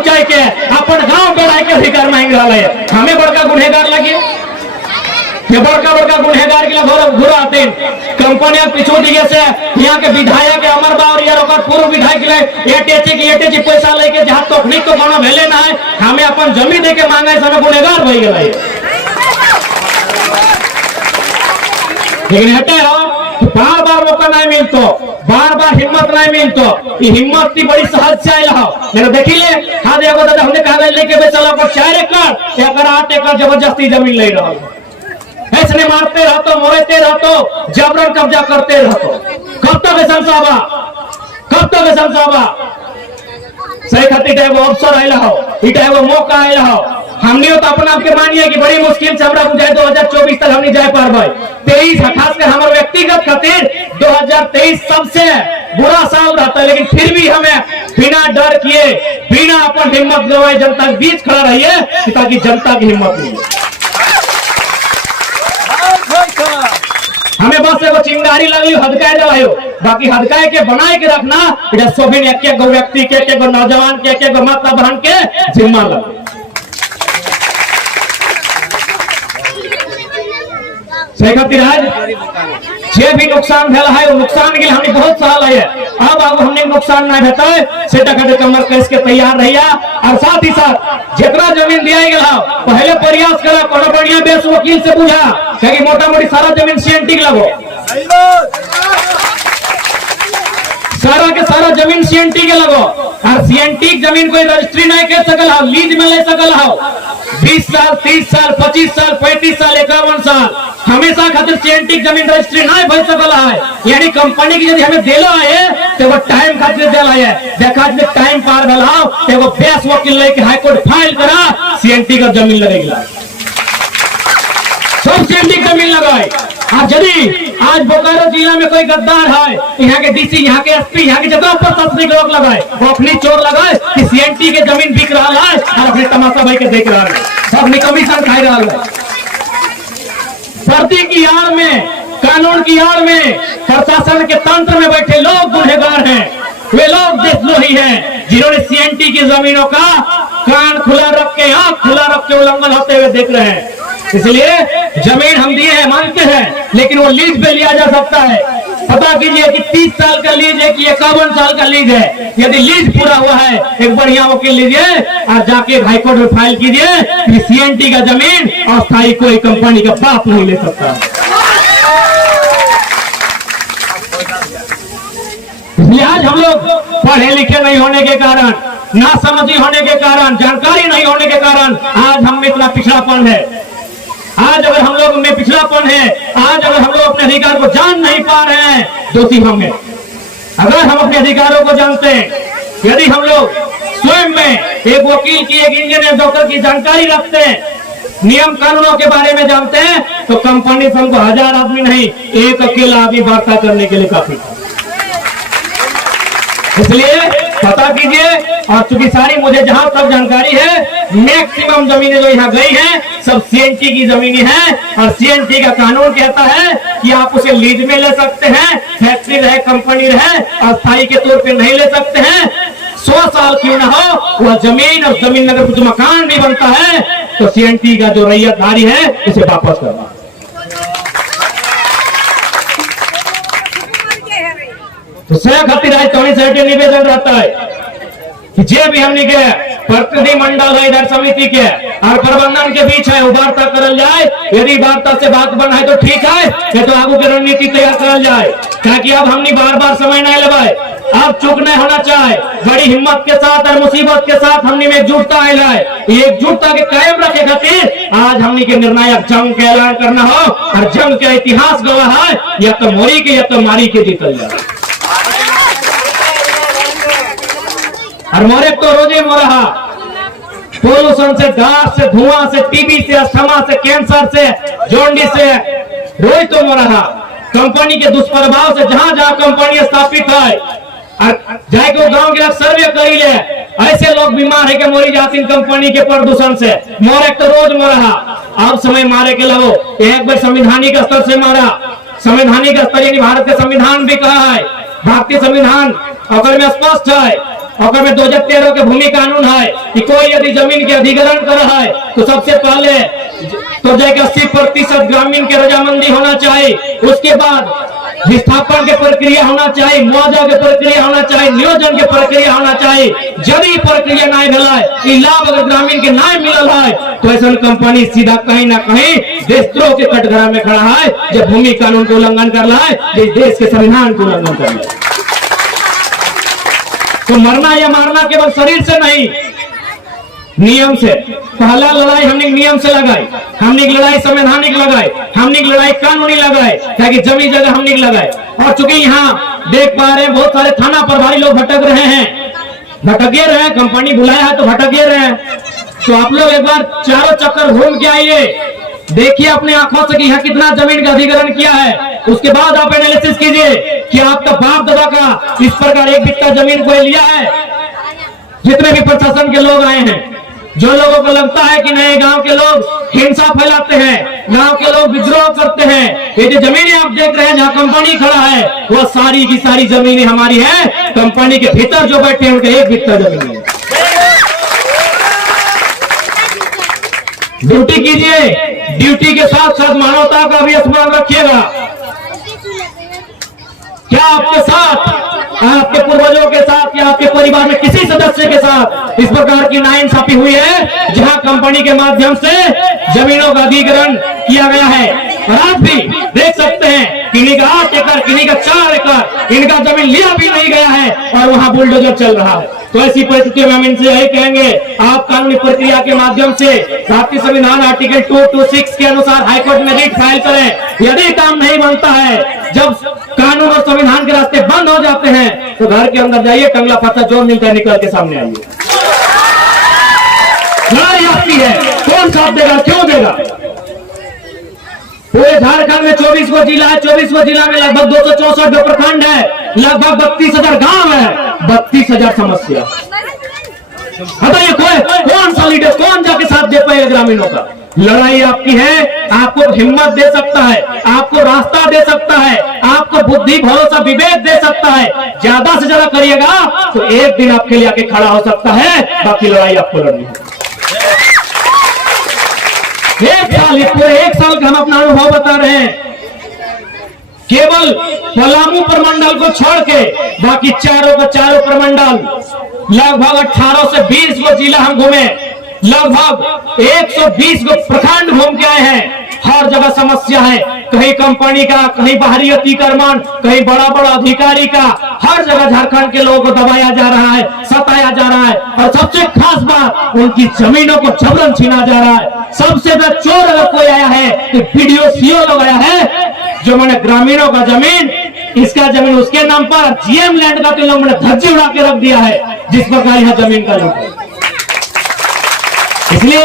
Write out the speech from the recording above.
के अपन गांव बेड़ा के अधिकार मांग रहा है। हमें बड़का गुनहगार लगे, ये बड़का बड़का गुनहगार के लिए घुरा आते कंपनियां पिछू दिए से यहाँ के विधायक अमर बावर यार पूर्व विधायक के एटेची पैसा लेके जहाँ तकनीक तो कोनो भेले ना है, हमें अपन जमीन दे के मांगा है, समय गुनहगार भई गेल है। लेकिन हटे हो बार बार मौका नहीं मिलतो, बार बार हिम्मत नहीं मिलतो, ये हिम्मत की बड़ी सहज से आयल हो। मेरे देखी ले हाँ देखो दादा हमने कागज लेके बेचला पर 4 एकड़ 8 एकड़ जबरदस्ती जमीन ले रहा ऐसने मारते रहतो, मोरते रहतो, जबरन कब्जा करते रहतो। कब तक ऐसा साहबा, कब तक ऐसा साहबा सही खातिर टाइम अवसर आयल हो, ये टाइम मौका आयल हो। हमने तो अपना आपके मानिए कि बड़ी मुश्किल से हमरा बुझाए 2024 तक हमने जाए पारबे। 23 खासकर हमारे व्यक्तिगत खातिर 2023 सबसे बुरा साल रहता है, लेकिन फिर भी हमें बिना डर किए बिना अपन हिम्मत गवाए जनता के बीच खड़ा रहिए ताकि जनता की हिम्मत मिले। हमें बस एगो चिंगारी लगली हदकाए जाओ, बाकी हदकाए के बनाए के रखना सोभिन एक गो व्यक्ति के, एक गो नौजवान के, एक गो माता बहन के जिम्मा लगे। सही खातिर आज जे भी नुकसान भेल है, नुकसान के हमने बहुत सहल है। अब आगो हमने नुकसान ना भेटे से खातिर कमर कस के तैयार रहिया। और साथ ही साथ जितना जमीन दिया गया पहले प्रयास करा कोनो बढ़िया बेस वकील से पूछा, क्योंकि मोटा मोटी सारा जमीन सीएनटी लगो, सारा के सारा जमीन सीएनटी के लगो। और सीएनटी जमीन कोई रजिस्ट्री नहीं कर सकल हो, लीज में ले सकल हो। 20 साल 30 साल 25 साल 35 साल 51 साल हमेशा खातिर सीएनटी जमीन रजिस्ट्री नहीं भर सकल है। यानी कंपनी की यदि हमें देलो है तो वो टाइम खातिर देला है, देखा में टाइम पार भेलाओ तो वो बेस वकील लेके हाई कोर्ट फाइल करा सीएनटी का जमीन लगेगा, सब सीएनटी जमीन लगाए। और यदि आज बोकारो जिला में कोई गद्दार है, यहाँ के डीसी, यहाँ के एसपी, यहाँ के जगह पर प्रशासनिक लोग लगाए, वो अपनी चोर लगाए कि सीएनटी के जमीन बिक रहा है और अपने तमाशा भाई के देख रहा है, अपनी कमीशन खाई रहा है। भर्ती की आड़ में, कानून की आड़ में, प्रशासन के तंत्र में बैठे लोग गुनहगार हैं। वे लोग देशद्रोही हैं जिन्होंने सीएनटी की जमीनों का कान खुला रख के, आंख खुला रख के उल्लंघन होते हुए देख रहे हैं। इसलिए जमीन हम दिए हैं, मानते हैं, लेकिन वो लीज पे लिया जा सकता है। पता कीजिए कि 30 साल का लीज है कि 51 साल का लीज है। यदि लीज पूरा हुआ है, एक बढ़िया वकील लीजिए और जाके हाईकोर्ट में फाइल कीजिए कि सीएनटी का जमीन अस्थायी कोई कंपनी का बाप नहीं ले सकता। इसलिए आज हम लोग पढ़े लिखे नहीं होने के कारण, ना समझी होने के कारण, जानकारी नहीं होने के कारण आज हम में इतना पिछड़ापन है। आज अगर हम लोग में पिछड़ापन है, आज अगर हम लोग अपने अधिकार को जान नहीं पा रहे हैं, दोषी हम हैं। अगर हम अपने अधिकारों को जानते हैं, यदि हम लोग स्वयं में एक वकील की, एक इंजीनियर, डॉक्टर की जानकारी रखते हैं, नियम कानूनों के बारे में जानते हैं, तो कंपनी से हमको 1000 आदमी नहीं, एक अकेला आदमी वार्ता करने के लिए काफी था। इसलिए पता कीजिए। और चूंकि सारी मुझे जहां तक जानकारी है, मैक्सिमम जमीनें जो यहाँ गई हैं सब सीएनटी की जमीनें हैं। और सीएनटी का कानून कहता है कि आप उसे लीज में ले सकते हैं, फैक्ट्री रहे, कंपनी रहे, अस्थायी के तौर पे नहीं ले सकते हैं। 100 साल क्यों ना हो वह जमीन, और जमीन अगर कुछ मकान भी बनता है तो सीएनटी का जो रैयतधारी है उसे वापस करना। तो सह खातिर आज तौनी से निवेदन रहता है कि जे भी हमने के प्रतिनिधिमंडल है इधर समिति के और प्रबंधन के बीच है, वो वार्ता करल जाए। यदि वार्ता से बात बन है तो ठीक है, नहीं तो आगू की रणनीति तैयार करल जाए। ताकि अब हमने बार बार समय नहीं लेवाए, अब चुप नहीं होना चाहे। बड़ी हिम्मत के साथ और मुसीबत के साथ हमने में एकजुटता आयल है। एकजुटता के कायम रखे खातिर आज हमने के निर्णायक जंग के ऐलान करना हो। और जंग का इतिहास गवाह है, या तो मोरी के या तो मारी के जीतल जाए। और मोरे तो रोजे मोरहा पोल्यूशन से, घास से, धुआं से, टीबी से, अस्थमा से, कैंसर से, जॉन्डिस से रोज तो मोरहा। कंपनी के दुष्प्रभाव से जहां जहां कंपनी स्थापित है जाके गांव के सर्वे करी ले, ऐसे लोग बीमार है कि मोरी जाती कंपनी के प्रदूषण से। मोरे तो रोज मोरहा। अब समय मारे के लगो, एक बार संवैधानिक स्तर से मारा। संवैधानिक स्तर यानी भारत के संविधान भी कहा है, भारतीय संविधान अगर में स्पष्ट है और में 2013 के भूमि कानून है कि कोई यदि जमीन के अधिग्रहण कर रहा है तो सबसे पहले तो जाके 80% ग्रामीण के रजामंदी होना चाहिए, उसके बाद विस्थापन के प्रक्रिया होना चाहिए, मुआवजा के प्रक्रिया होना चाहिए, नियोजन के प्रक्रिया होना चाहिए। यदि प्रक्रिया नहीं भेल, लाभ अगर ग्रामीण के नहीं मिलल है तो ऐसा कंपनी सीधा कहीं ना कहीं देशद्रोह के कटघरा में खड़ा है, जब भूमि कानून को उल्लंघन कर रहा है, देश के संविधान को उल्लंघन कर रहा है। तो मरना या मारना केवल शरीर से नहीं, नियम से। पहला लड़ाई हमने नियम से लगाई, हमने लड़ाई संवैधानिक लगाई, हमने लड़ाई कानूनी लगाई, ताकि जमीन जगह हमने लगाए। और चूंकि यहाँ देख पा रहे हैं बहुत सारे थाना प्रभारी लोग भटक रहे हैं, भटके रहे हैं, कंपनी बुलाया है तो भटके रहे हैं। तो आप लोग एक बार चारों चक्कर घूम के आइए, देखिए अपने आंखों से कि यहाँ कितना जमीन का अधिग्रहण किया है। उसके बाद आप एनालिसिस कीजिए कि आपका बाप दादा का इस प्रकार एक बित्ता जमीन कोई लिया है। जितने भी प्रशासन के लोग आए हैं, जो लोगों को लगता है कि नए गांव के लोग हिंसा फैलाते हैं, गांव के लोग विद्रोह करते हैं, ये जो जमीनें आप देख रहे हैं जहां कंपनी खड़ा है, वह सारी की सारी जमीनें हमारी है। कंपनी के भीतर जो बैठे हैं उनके एक बित्ता जमीन है। ड्यूटी कीजिए, ड्यूटी के साथ साथ मानवता का भी स्मरण रखिएगा। क्या आपके साथ, आपके पूर्वजों के साथ या आपके परिवार में किसी सदस्य के साथ इस प्रकार की नाइंसाफी हुई है जहां कंपनी के माध्यम से जमीनों का अधिग्रहण किया गया है? और आप भी देख सकते हैं किन्हीं का 8 एकड़, किन्हीं का 4 एकड़, इनका जमीन लिया भी नहीं गया है और वहां बुलडोजर चल रहा है। तो ऐसी परिस्थिति में हम इनसे यही कहेंगे, आप कानूनी प्रक्रिया के माध्यम से भारतीय संविधान आर्टिकल 226 के अनुसार हाईकोर्ट में रिट फाइल करें। यदि काम नहीं बनता है, जब कानून और संविधान के रास्ते बंद हो जाते हैं, तो घर के अंदर जाइए, टंगला फंसा जो मिलता है निकल के सामने आइए। लड़ाई आपकी है, कौन साथ देगा, क्यों देगा? पूरे झारखंड में 24 गो जिला है, 24 गो जिला में लगभग 264 प्रखंड है, लगभग 32,000 गांव है, 32,000 समस्या। बताइए कौन सा लीडर, कौन जाके साथ दे पाएगा ग्रामीणों का? लड़ाई आपकी है, आपको हिम्मत दे सकता है, आपको रास्ता दे सकता है, आपको बुद्धि भरोसा विवेक दे सकता है। ज्यादा से ज्यादा करिएगा तो एक दिन आपके लिए आके खड़ा हो सकता है, बाकी लड़ाई आपको लड़नी है। एक साल, ये पूरे 1 साल का हम अपना अनुभव बता रहे हैं। केवल पलामू प्रमंडल को छोड़ के बाकी चारों प्रमंडल, लगभग 18 से 20 गो जिला हम घूमे, लगभग 120 गो प्रखंड घूम के आए हैं। हर जगह समस्या है, कहीं कंपनी का, कहीं बाहरी अतिक्रमण, कहीं बड़ा बड़ा अधिकारी का। हर जगह झारखंड के लोगों को दबाया जा रहा है, सताया जा रहा है, और सबसे खास बात, उनकी जमीनों को जबरन छीना जा रहा है। सबसे बड़ा चोर अगर कोई आया है तो वीडियो सीओ लोग आया है, जो मैंने ग्रामीणों का जमीन, इसका जमीन उसके नाम पर, जीएम लैंड का तो लोग मैंने धज्जी उड़ा के रख दिया है, जिस प्रकार यहाँ जमीन का लूट है। इसलिए